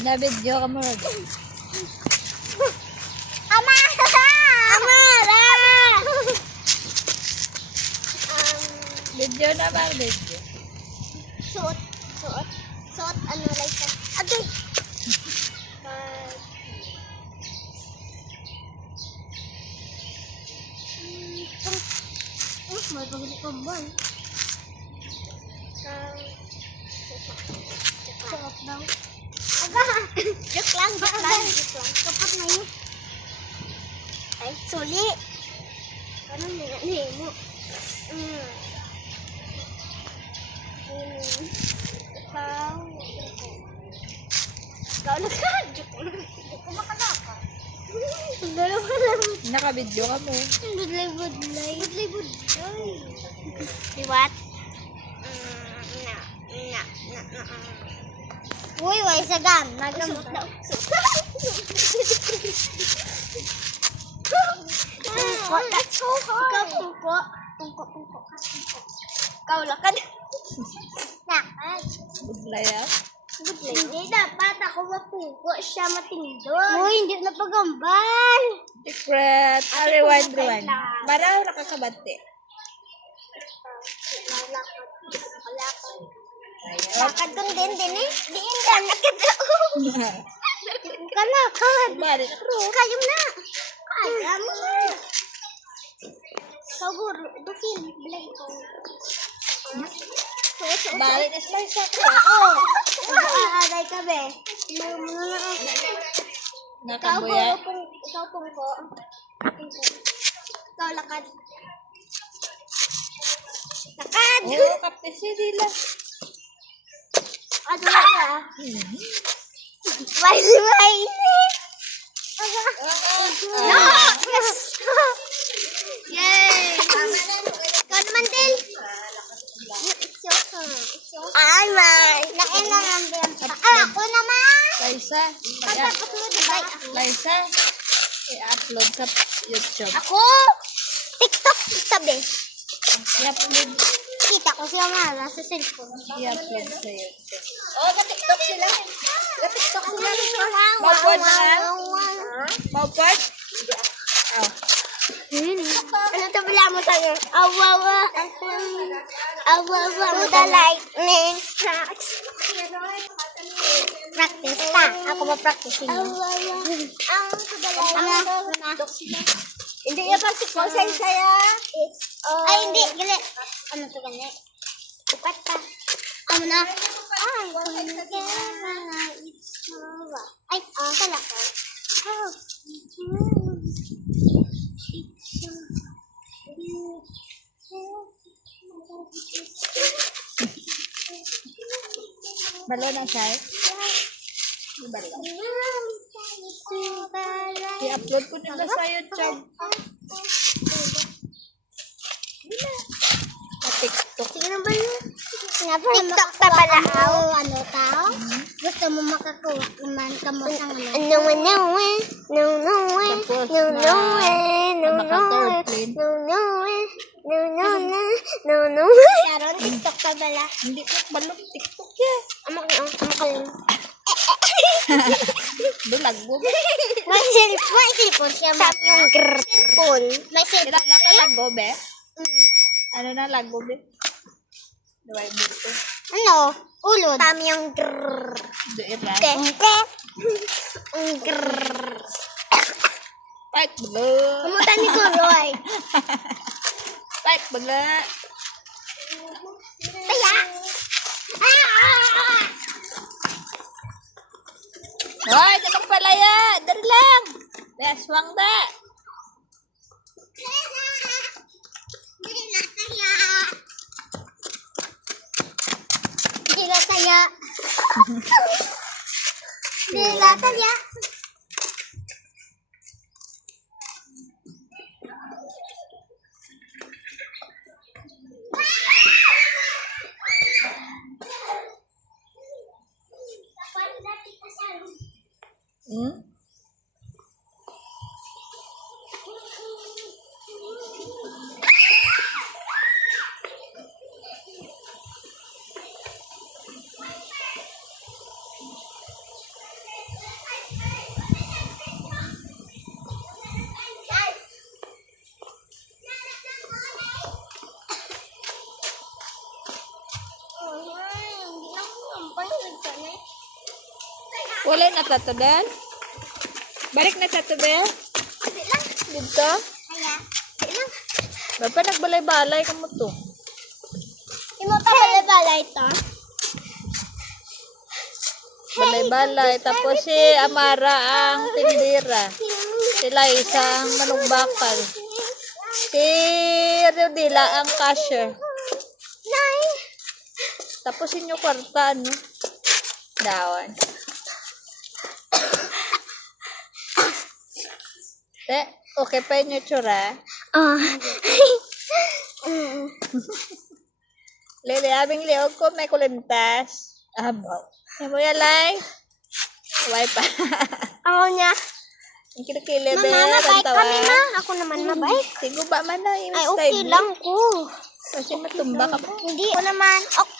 Na-video ka mo rin. Video na ba? Video. Suot, ano, like that. Agay! May pagli ko ba? Suot daw. Aga! Joke lang. Kapat na yun. Ay, suli! Parang nilanihin mo. Ikaw na ka. Joke ko makalaka. Dalawa lang. Naka-video ka mo. Budlay. Si what? Uy, way sagam. Nagamot daw. That's so hard. Tungko. Ikaw lakad. Lakad. Budlay ah. Hindi, dapat ako mapungko siya matindog. Uy, hindi na pagambal. Secret. Rewind. Maraw nakakabante. Lakad kong din eh. Diin ka, lakad ako. Kalakad. Balik na bro. Kayong na. Kaya mo na. Siguro, dufil. Bilay ko. Balik na spice ako. Aaday ka, be. Nakabuya. Ikaw pungko. Ikaw lakad. Lakad! Oo, kapte si Dila. Ano na ka? Maisi! No! Yes! Yay! Ikaw naman, Del. It's your turn. Ay, may. Lakin na lang, Del. Ako naman! Liza. Pagkatapos mo, diba? Liza. I-upload sa YouTube. Ako! TikTok, sabi. I-upload. Kita ko siya nga sa cellphone. I-upload sa YouTube. Oh, ka-TikTok sila. Ka-TikTok sila. Maupod na nga? Maupod? Oh. Ano to pala mo tayo? Awawa. Awawa mo the lightning strikes. Practice pa. Ako ma-practice yun. Awawa. Hindi yan pa si Kosay saya. Ay, hindi. Gali. Ano to gani? Bukat pa. Ano na? Ay, pala ka. Balo na siya eh. Balo. I-upload ko nila sa YouTube. Sa TikTok. Sige na ba yun? TikTok na pala ako. Ano tao? Gusto mo makakuha naman ka mo sang Sharon, TikTok ka pala. Hindi ko balo TikTok yan. Amak. Dulag mo. May cellphone siya. Sabi yung cellphone. May cellphone. Kilala ka lago, be? Ano na lago, be? Daway mo ito. Ano? Ulod. Tami yung grrrr. Doira. Grrrr. Fight bala. Kumutan ni Kuroy. Fight bala. Kaya. Hoy, ganun pala yan. Dari lang. Beswang da. Dilataya. Dilataya. Hmm? Hindi lang ko nampay. Nagsanay. Wala na tato din? Balik na tato din? Hindi lang. Dito? Kaya. Hindi lang. Bapak nagbalay-balay ka mo to. Hindi mo pa balay-balay ito. Balay-balay. Tapos si Amara ang tindira. Sila isang manong bakal. Si Rodila ang cashier. Nay. Tapos inyo kwarta, no? Dawan. Okay pa inyo tsura? Oh. Lili, abing liog ko may kulintas. Abaw. Ano mo yalay? Huwag pa. Ako niya. Ang kilikili, Mama, be. mabait Ang kami, tawa. ma. Ako naman mabait. Sigo ba man na? Ay, okay lang ko. Kasi matumba ka pa. Hindi. Ako naman. Okay.